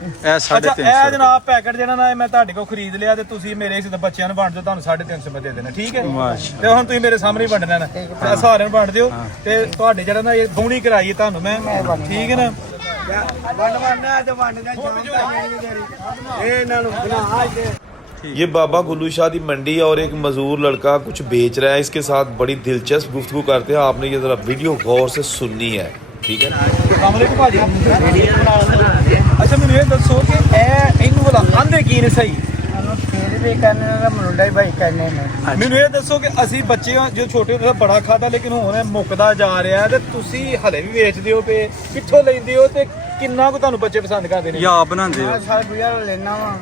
अच्छा ए जनाब पैकेट जेड़ा ना मैं तुहाडे को खरीद लिया ते तुसी मेरे इस बच्चों नूं वंड दिओ तुहानूं 350 रुपए दे देना ठीक है ते हुण तुसीं मेरे सामने ही वंडना ना सारे नूं वंड दिओ ते तुहाडे जेड़ा ना ये बौणी कराई है तुहानूं मैं ठीक है ना ये बाबा गुल्लू शाह की मंडी है और एक मजदूर लड़का कुछ बेच रहा है। इसके साथ बड़ी दिलचस्प गुफ्तगू करते हैं। आपने ये जरा वीडियो गौर से सुननी है ठीक है। अच्छा मैनूं ये दसो कि इहनूं भला आंदे की ने सही ਮੈਨੂੰ ਇਹ ਦੱਸੋ ਕਿ ਅਸੀਂ ਬੱਚੇ ਜੋ ਛੋਟੇ ਹੁੰਦੇ ਬੜਾ ਖਾਦਾ ਲੇਕਿਨ ਹੁਣ ਮੁੱਕਦਾ ਜਾ ਰਿਹਾ ਤੇ ਤੁਸੀਂ ਹਲੇ ਵੀ ਵੇਚਦੇ ਹੋ ਪਏ ਕਿੱਥੋਂ ਲੈਂਦੇ ਹੋ ਤੇ ਕਿੰਨਾ ਕੁ ਤੁਹਾਨੂੰ ਬੱਚੇ ਪਸੰਦ ਕਰਦੇ ਨੇ ਯਾ ਬਣਾਉਂਦੇ ਹੋ ਸਾਲ ਗੁਜ਼ਾਰਾ ਲੈਣਾ ਵਾ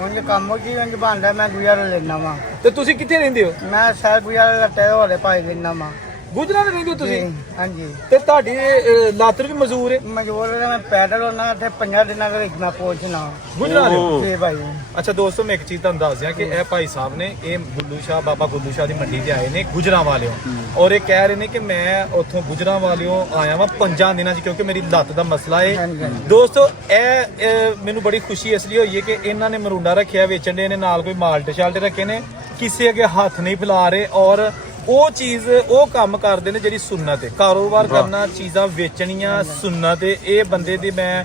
ਹੁਣ ਕੰਮ ਕੀ ਇੰਜ ਬਣਦਾ ਮੈਂ ਗੁਜ਼ਾਰਾ ਲੈਣਾ ਵਾ ਤੇ ਤੁਸੀਂ ਕਿੱਥੇ ਰਹਿੰਦੇ ਹੋ ਮੈਂ ਸਾਲ ਗੁਜ਼ਾਰਾ ਲੱਟੇ ਵਾਲੇ ਭਾਈ ਲੈਣਾ ਵਾ ਗੁਜਰਾਂ ਦੇ ਰਹਿੰਦੇ ਹੋ ਤੁਸੀਂ ਹਾਂਜੀ ਤੇ ਤੁਹਾਡੀ ਲਾਤਰ ਵੀ ਮਜ਼ਦੂਰ ਹੈ ਮਜ਼ਦੂਰ ਮੈਂ ਪੈਦਲ ਉਹਨਾਂ ਤੇ 50 ਦਿਨਾਂ ਦੇ ਵਿੱਚ ਮੈਂ ਪਹੁੰਚਣਾ ਗੁਜਰਾਂ ਦੇ ਜੀ ਭਾਈ। ਅੱਛਾ ਦੋਸਤੋ ਮੈਂ ਇੱਕ ਚੀਜ਼ ਤੁਹਾਨੂੰ ਦੱਸ ਦਿਆਂ ਕਿ ਇਹ ਭਾਈ ਸਾਹਿਬ ਨੇ ਇਹ ਗੁੱਲੂ ਸ਼ਾਹ ਬਾਬਾ ਗੁੱਲੂ ਸ਼ਾਹ ਦੀ ਮੰਡੀ ਤੇ ਆਏ ਨੇ ਗੁਜਰਾਂ ਵਾਲਿਓ ਔਰ ਇਹ ਕਹਿ ਰਹੇ ਨੇ ਕਿ ਮੈਂ ਉੱਥੋਂ ਗੁਜਰਾਂ ਵਾਲਿਓ ਆਇਆ ਵਾਂ 5 ਦਿਨਾਂ 'ਚ ਕਿਉਂਕਿ ਮੇਰੀ ਲੱਤ ਦਾ ਮਸਲਾ ਹੈ। ਦੋਸਤੋ ਇਹ ਮੈਨੂੰ ਬੜੀ ਖੁਸ਼ੀ ਇਸ ਲਈ ਹੋਈ ਹੈ ਕਿ ਇਹਨਾਂ ਨੇ ਮਰੂੰਡਾ ਰੱਖਿਆ ਵੇਚਣ ਦੇ ਨੇ ਨਾਲ ਕੋਈ ਮਾਲਟ ਸ਼ਾਲਟ ਰੱਖੇ ਨੇ ਕਿਸੇ ਅੱਗੇ ਹੱਥ ਨਹੀਂ ਫੈਲਾ ਰਹੇ ਔਰ ਉਹ ਚੀਜ਼ ਉਹ ਕੰਮ ਕਰਦੇ ਨੇ ਜਿਹੜੀ ਸੁਨਨਤ ਹੈ ਕਾਰੋਬਾਰ ਕਰਨਾ ਚੀਜ਼ਾਂ ਵੇਚਣੀਆਂ ਸੁਨਨਤ ਹੈ। ਇਹ ਬੰਦੇ ਦੀ ਮੈਂ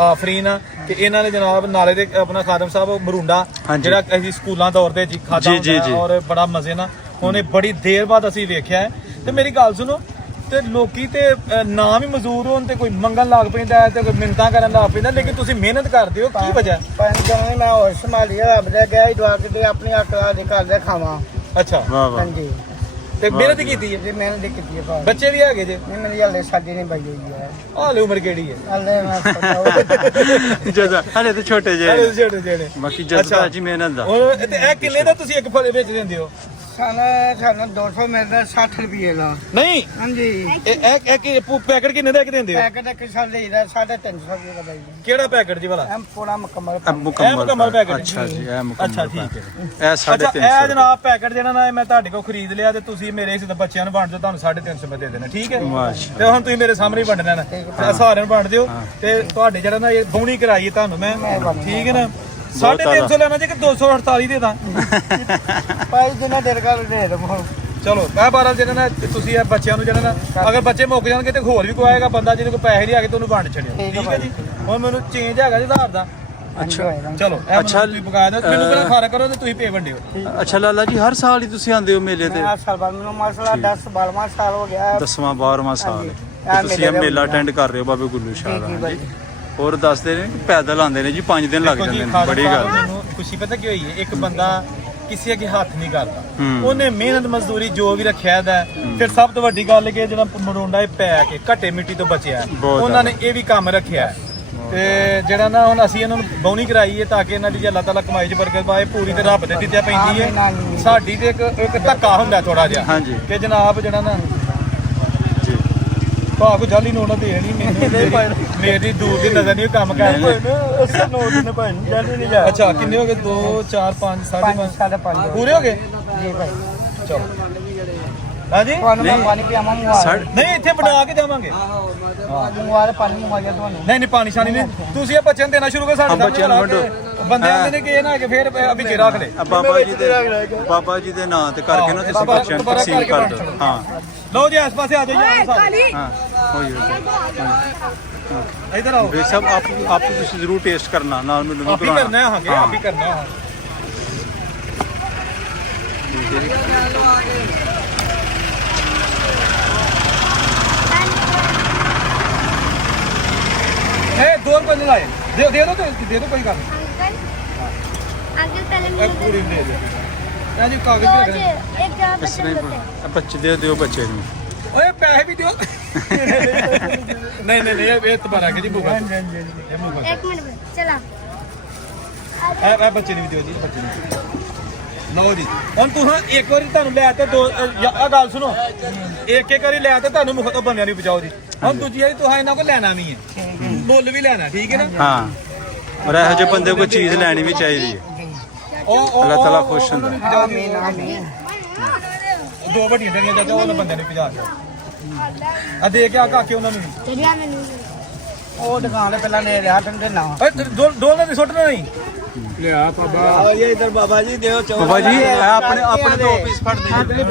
ਆਫਰੀਨ ਆ ਕਿ ਇਹਨਾਂ ਨੇ ਜਨਾਬ ਨਾਲੇ ਦੇ ਆਪਣਾ ਖਾਦਮ ਸਾਹਿਬ ਮਰੂੰਡਾ ਜਿਹੜਾ ਅਸੀਂ ਸਕੂਲਾਂ ਦੌਰ ਤੇ ਜੀ ਖਾਦਾ ਹੁੰਦਾ ਔਰ ਬੜਾ ਮਜ਼ੇ ਨਾਲ ਉਹਨੇ ਬੜੀ ਦੇਰ ਬਾਅਦ ਅਸੀਂ ਵੇਖਿਆ ਹੈ। ਤੇ ਮੇਰੀ ਗੱਲ ਸੁਣੋ ਤੇ ਲੋਕੀ ਤੇ ਨਾਮ ਹੀ ਮਜ਼ਦੂਰ ਹੋਣ ਤੇ ਕੋਈ ਮੰਗਣ ਲੱਗ ਪੈਂਦਾ ਤੇ ਕੋਈ ਮਿੰਨਤਾਂ ਕਰਨ ਲੱਗ ਪੈਂਦਾ ਲੇਕਿਨ ਤੁਸੀਂ ਮਿਹਨਤ ਕਰਦੇ ਹੋ ਕੀ ਵਜ੍ਹਾ 5 ਦਿਨ ਮੈਂ ਹੋਰ ਸੰਭਾਲਿਆ ਰੱਬ ਦੇ ਗਿਆ ਹੀ ਦੁਆ ਕਿਤੇ ਆਪਣੀ ਅਕਲਾਂ ਦੇ ਘਰ ਦੇ ਖਾਵਾਂ। ਅੱਛਾ ਹਾਂਜੀ ਤੇ ਮਿਹਨਤ ਕੀਤੀ ਹੈ ਜੀ ਮਿਹਨਤ ਕੀਤੀ ਹੈ ਬੱਚੇ ਵੀ ਹੈਗੇ ਜੇ ਨਹੀਂ ਮੇਰੀ ਹਾਲੇ ਸਾਡੀ ਨਹੀਂ ਪਈ ਹੋਈ ਹੈ ਹਾਲੇ ਉਮਰ ਕਿਹੜੀ ਹੈ ਹਾਲੇ ਮੈਂ ਜਜ਼ਾ ਹਲੇ ਤੇ ਛੋਟੇ ਜਿਹੇ ਛੋਟੇ ਜਿਹੜੇ ਬਾਕੀ ਜਜ਼ਬਾ ਜੀ ਮਿਹਨਤ ਦਾ ਤੇ ਇਹ ਕਿੰਨੇ ਦਾ ਤੁਸੀਂ ਇੱਕ ਫਲ ਵੇਚ ਦਿੰਦੇ ਹੋ ਸਾਨੂੰ 200 ਮਿਲਦਾ 60 ਰੁਪਏ ਦਾ ਨਹੀਂ ਹਾਂਜੀ ਇਹ ਕਿ ਪੈਕਟ ਕਿੰਨੇ ਦਾ ਦਿੰਦੇ ਹੋ ਪੈਕਟ ਇੱਕ ਸਾਲ ਦੇ 350 ਰੁਪਏ ਦਾ ਬਾਈ ਕਿਹੜਾ ਪੈਕਟ ਜੀ ਵਾਲਾ ਪੂਰਾ ਮੁਕੰਮਲ ਮੁਕੰਮਲ ਪੈਕਟ ਅੱਛਾ ਜੀ ਇਹ ਮੁਕੰਮਲ ਅੱਛਾ ਠੀਕ ਹੈ ਇਹ 350 ਇਹ ਜਨਾਬ ਪੈਕਟ ਜਿਹੜਾ ਨਾ ਮੈਂ ਤੁਹਾਡੇ ਕੋਲ ਖਰੀਦ ਲਿਆ ਤੇ ਤੁਸੀਂ ਮੇਰੇ ਇਸ ਬੱਚਿਆਂ ਨੂੰ ਵੰਡ ਦਿਓ ਤੁਹਾਨੂੰ 350 ਰੁਪਏ ਦੇ ਦੇਣਾ ਠੀਕ ਹੈ ਤੇ ਹੁਣ ਤੁਸੀਂ ਮੇਰੇ ਸਾਹਮਣੇ ਹੀ ਵੰਡਣਾ ਨਾ ਸਾਰਿਆਂ ਨੂੰ ਵੰਡ ਦਿਓ ਤੇ ਤੁਹਾਡੇ ਜਿਹੜਾ ਨਾ ਇਹ ਬੌਣੀ ਕਰਾਈ ਹੈ ਤੁਹਾਨੂੰ ਮੈਂ ਠੀਕ ਹੈ ਨਾ 350 ਲੈਣਾ ਜੀ ਕਿ 248 ਦੇ ਦਾਂ ਭਾਈ ਜਿੰਨਾ ਦੇਰ ਕਰ ਦੇ ਦਮੋ ਚਲੋ ਇਹ 12 ਜਿਹੜਾ ਨਾ ਤੁਸੀਂ ਇਹ ਬੱਚਿਆਂ ਨੂੰ ਜਿਹੜਾ ਨਾ ਅਗਰ ਬੱਚੇ ਮੁੱਕ ਜਾਣਗੇ ਤੇ ਹੋਰ ਵੀ ਕੋਈ ਆਏਗਾ ਬੰਦਾ ਜਿਹਦੇ ਕੋਲ ਪੈਸੇ ਨਹੀਂ ਆਗੇ ਤੇ ਉਹਨੂੰ ਵੰਡ ਛੱਡਿਓ ਠੀਕ ਹੈ ਜੀ ਹੁਣ ਮੈਨੂੰ ਚੇਂਜ ਹੈਗਾ ਜੀ ਆਧਾਰ ਦਾ ਅੱਛਾ ਚਲੋ ਅੱਛਾ ਤੁਸੀਂ ਬਕਾ ਦਿਓ ਮੈਨੂੰ ਪਹਿਲਾਂ ਖਾਰਾ ਕਰੋ ਤੇ ਤੁਸੀਂ ਪੇ ਵੰਡਿਓ ਅੱਛਾ ਲਾਲਾ ਜੀ ਹਰ ਸਾਲ ਹੀ ਤੁਸੀਂ ਆਉਂਦੇ ਹੋ ਮੇਲੇ ਤੇ ਹਰ ਸਾਲ ਬਾਅਦ ਮੈਨੂੰ ਮਸਲਾ 10-12ਵਾਂ ਸਾਲ ਹੋ ਗਿਆ 10ਵਾਂ 12ਵਾਂ ਸਾਲ ਤੁਸੀਂ ਇਹ ਮੇਲਾ ਅਟੈਂਡ ਕਰ ਰਹੇ ਹੋ ਬਾਬੇ ਗੁੱਲੂ ਸ਼ਾਹ ਦਾ ਜੀ ਹੋਰ ਦੱਸਦੇ ਨੇ ਪੈਦਲ ਆਉਂਦੇ ਨੇ ਜੀ 5 ਦਿਨ ਲੱਗ ਜਾਂਦੇ ਨੇ ਬੜੀ ਗੱਲ ਮੈਨੂੰ ਖੁਸ਼ੀ ਪਤਾ ਕੀ ਹੋਈ ਹੈ ਇੱਕ ਬੰਦਾ ਕਿਸੇ ਅੱਗੇ ਹੱਥ ਨਹੀਂ ਕਰਦਾ ਉਹਨੇ ਮਿਹਨਤ ਮਜ਼ਦੂਰੀ ਜੋ ਵੀ ਰੱਖਿਆ ਦਾ ਫਿਰ ਸਭ ਤੋਂ ਵੱਡੀ ਗੱਲ ਕਿ ਜਿਹੜਾ ਮਰੂੰਡਾ ਇਹ ਪੈ ਕੇ ਘੱਟੇ ਮਿੱਟੀ ਤੋਂ ਬਚਿਆ ਉਹਨਾਂ ਨੇ ਇਹ ਵੀ ਕੰਮ ਰੱਖਿਆ ਤੇ ਜਿਹੜਾ ਨਾ ਹੁਣ ਅਸੀਂ ਇਹਨਾਂ ਨੂੰ ਬੌਣੀ ਕਰਾਈ ਹੈ ਤਾਂ ਕਿ ਇਹਨਾਂ ਦੀ ਅੱਲਾਹ ਤਾਲਾ ਕਮਾਈ 'ਚ ਬਰਕਤ ਪਾਏ ਪੂਰੀ ਤੇ ਰੱਬ ਦੇ ਦਿੱਤਿਆ ਪੈਂਦੀ ਹੈ ਸਾਡੀ ਤੇ ਇੱਕ ਧੱਕਾ ਹੁੰਦਾ ਥੋੜਾ ਜਿਹਾ ਕਿ ਜਨਾਬ ਜਿਹੜਾ ਨਾ ਭਾਅ ਕੋ ਜਾਲੀ ਨੋਟ ਦੇ ਨਹੀਂ ਮੇਰੀ ਦੂਰ ਦੀ ਨਜ਼ਰ ਨਹੀਂ ਕੰਮ ਕਰਦਾ ਅਸਰ ਨੋਟ ਨੇ ਭਾਈ ਜਾਲੀ ਨਹੀਂ ਜਾ ਅੱਛਾ ਕਿੰਨੇ ਹੋ ਗਏ 2 4 5 5.5 ਪੂਰੇ ਹੋ ਗਏ ਜੀ ਭਾਈ ਚਲੋ ਹਾਂਜੀ ਤੁਹਾਨੂੰ ਮੈਂ ਪਾਣੀ ਪਿਆਵਾਂ ਨਹੀਂ ਇੱਥੇ ਬਣਾ ਕੇ ਜਾਵਾਂਗੇ ਮੁਆਰ ਪਾਣੀ ਮੁਆਇਆ ਤੁਹਾਨੂੰ ਨਹੀਂ ਨਹੀਂ ਪਾਣੀ ਸ਼ਾਨੀ ਨਹੀਂ ਤੁਸੀਂ ਇਹ ਬੱਚਿਆਂ ਨੂੰ ਦੇਣਾ ਸ਼ੁਰੂ ਕਰੋ ਸਾਡੇ ਬੱਚਿਆਂ ਨੂੰ ਵੰਡੋ ਬੰਦੇ ਆਉਂਦੇ ਨੇ ਕਿ ਇਹ ਨਾ ਕਿ ਫੇਰ ਵਿੱਚ ਰੱਖ ਲੈ ਬਾਬਾ ਜੀ ਦੇ ਨਾਂ ਤੇ ਕਰਕੇ ਨਾ ਤੁਸੀਂ ਬੱਚਿਆਂ ਨੂੰ ਤਕਸੀਮ ਕਰ ਦਿਓ ਹਾਂ ਲਓ ਜੀ ਇਸ ਪਾਸੇ ਆ ਜਾਓ ਸਾਰੇ ਹਾਂ ਹੋਈ ਇਧਰ ਆਓ ਵੇ ਸਭ ਆਪ ਤੁਸੀਂ ਜ਼ਰੂਰ ਟੇਸਟ ਕਰਨਾ ਨਾਲ ਮੈਨੂੰ ਵੀ ਵੀ ਕਰਨਾ ਹੈ ਆਪ ਹੀ ਕਰਨਾ ਹੈ ए 2 रुपए नहीं लाए दे दो कोई काम अंकल पहले मुझे पूरी दे दे यार जी कागज भी रखना एक जगह ਬੱਚੇ ਦੇ ਦਿਓ ਬੱਚੇ ਨੂੰ ओए पैसे भी दियो नहीं नहीं ये तुम्हारा के जी बुगा एक मिनट चला ए बच्चे नहीं दियो जी बच्चे नहीं ਲਓ ਜੀ ਹੁਣ ਤੁਸੀਂ ਇੱਕ ਵਾਰੀ ਤੁਹਾਨੂੰ ਲੈ ਤੇ ਦੋ ਆ ਗੱਲ ਸੁਣੋ ਇੱਕ ਵਾਰੀ ਲੈ ਤੇ ਤੁਹਾਨੂੰ ਮੁਖ ਤੋਂ ਬੰਦਿਆਂ ਨੂੰ ਬਚਾਓ ਜੀ ਹੁਣ ਦੂਜੀ ਵਾਰੀ ਤੁਸੀਂ ਇਹਨਾਂ ਕੋਲ ਲੈਣਾ ਨਹੀਂ ਹੈ ਮੁੱਲ ਵੀ ਲੈਣਾ ਠੀਕ ਹੈ ਨਾ ਹਾਂ ਪਰ ਇਹੋ ਜਿਹੇ ਬੰਦੇ ਕੋਈ ਚੀਜ਼ ਲੈਣੀ ਵੀ ਚਾਹੀਦੀ ਹੈ ਅੱਲਾਹ ਤਾਲਾ ਖੁਸ਼ ਹੁੰਦਾ ਆਮੀਨ ਆਮੀਨ ਦੋ ਵੱਡੀਆਂ ਡੰਗੀਆਂ ਚਾਚਾ ਉਹਨਾਂ ਬੰਦਿਆਂ ਨੂੰ ਭਜਾ ਦਿਓ ਆ ਦੇ ਕੇ ਆ ਕਾਕੇ ਉਹਨਾਂ ਨੂੰ चलिए मैंने ਉਹ ਦੁਕਾਨ ਦੇ ਪਹਿਲਾਂ ਨੇ ਰਿਆ ਟੰਡੇ ਨਾ ਡੋਲ ਨਹੀਂ ਸੁੱਟਣਾ ਨਹੀਂ ਆਓ ਜੀ ਇਧਰ ਬਾਬਾ ਜੀ ਦਿਓ ਚੋ ਬਾਬਾ ਜੀ ਇਹ ਆਪਣੇ ਦੋ ਪੀਸ ਫੜ ਦੇ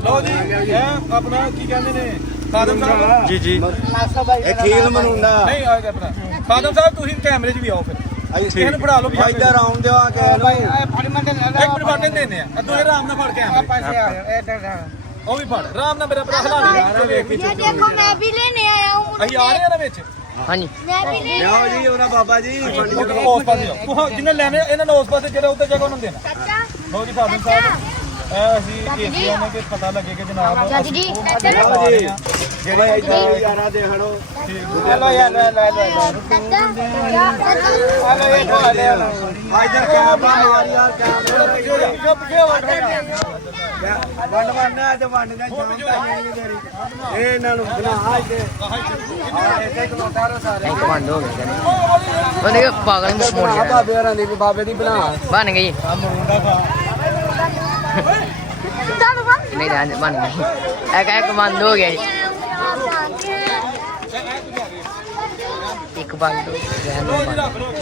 ਲਓ ਜੀ ਇਹ ਆਪਣਾ ਕੀ ਕਹਿੰਦੇ ਨੇ ਖਾਦਮ ਸਾਹਿਬ ਜੀ ਜੀ ਇਹ ਖੀਲ ਮਨੂੰਦਾ ਨਹੀਂ ਆ ਆਪਣਾ ਖਾਦਮ ਸਾਹਿਬ ਤੁਸੀਂ ਕੈਮਰੇ 'ਚ ਵੀ ਆਓ ਫਿਰ ਇਹਨੂੰ ਫੜਾ ਲਓ ਇਧਰ ਆਉਣ ਦਿਓ ਆ ਕੇ ਭਾਈ ਫੜ ਮੰਡੇ ਲੈ ਇੱਕ ਮਿੰਟ ਫੜ ਦਿੰਦੇ ਆ ਅੱਧੋ ਇਹ ਆਰਾਮ ਨਾਲ ਫੜ ਕੇ ਆ ਪਾਸੇ ਆ ਇਧਰ ਉਹ ਵੀ ਫੜ ਆਰਾਮ ਨਾਲ ਮੇਰਾ ਭਰਾ ਹਲਾ ਦੇ ਵੇਖ ये देखो मैं भी लेने आया हूँ ਅਸੀਂ ਆ ਰਹੇ ਆ ਨਾ ਵਿੱਚ मैं भी ले ਲਿਆਓ ਜੀ ਉਹਨਾਂ ਬਾਬਾ ਜੀ ਉਸ ਪਾਸੇ ਜਾਓ ਤੂੰ ਜਿਹਨੇ ਲੈਣੇ ਇਹਨਾਂ ਨੂੰ ਉਸ ਪਾਸੇ ਜਿਹੜੇ ਉੱਤੇ ਜਗ੍ਹਾ ਉਹਨਾਂ ਨੂੰ ਦੇਣਾ चाचा ਲਓ ਜੀ ਖਾਦਮ ਸਾਹਿਬ ਇਹ ਅਸੀਂ ਏਸੀਆਂ ਨੇ ਕਿ ਪਤਾ ਲੱਗੇ ਕਿ ਜਨਾਬ चाची जी ਜਿਹੜੇ ਇਧਰ ਯਾਰਾ ਦੇ ਹੜੋ ਹਲੋ ਯਾਰ ਲੈ ਲੈ ਲੈ चाचा ਹਲੋ ਇਹ ਤੋਂ ਲੈ ਲਓ ਇਧਰ ਕੈਮਰਾ ਮਾਰ ਯਾਰ ਕੈਮਰਾ ਚੁੱਪ ਕਿਉਂ ਵੰਡ ਵੰਡਣਾ ਤੇ ਵੰਡ ਦੇ ਸ਼ਾਮ ਤੱਕ ਨਹੀਂ ਤੇਰੀ ਇਹ ਇਹਨਾਂ ਨੂੰ ਬਣਾ ਇੱਥੇ ਇੱਥੇ ਕਲੋਟਾ ਰੋ ਸਾਰੇ ਕਮਾਂਡ ਹੋ ਗਿਆ ਉਹਨੇ ਪਾਗਲ ਨੂੰ ਮੋੜ ਗਿਆ ਬਾਬੇ ਹਰਾਂ ਦੀ ਬਾਬੇ ਦੀ ਬਣਾ ਬਣ ਗਈ ਆ ਮਰੂੰਡਾ ਖਾ ਨਹੀਂ ਰਹਿਣ ਬਣ ਗਈ ਇਹ ਕਹੇ ਕਮਾਂਡ ਹੋ ਗਿਆ ਜੀ ਇੱਕ ਬੰਦ ਹੋ ਗਿਆ ਰੱਖ ਲਓ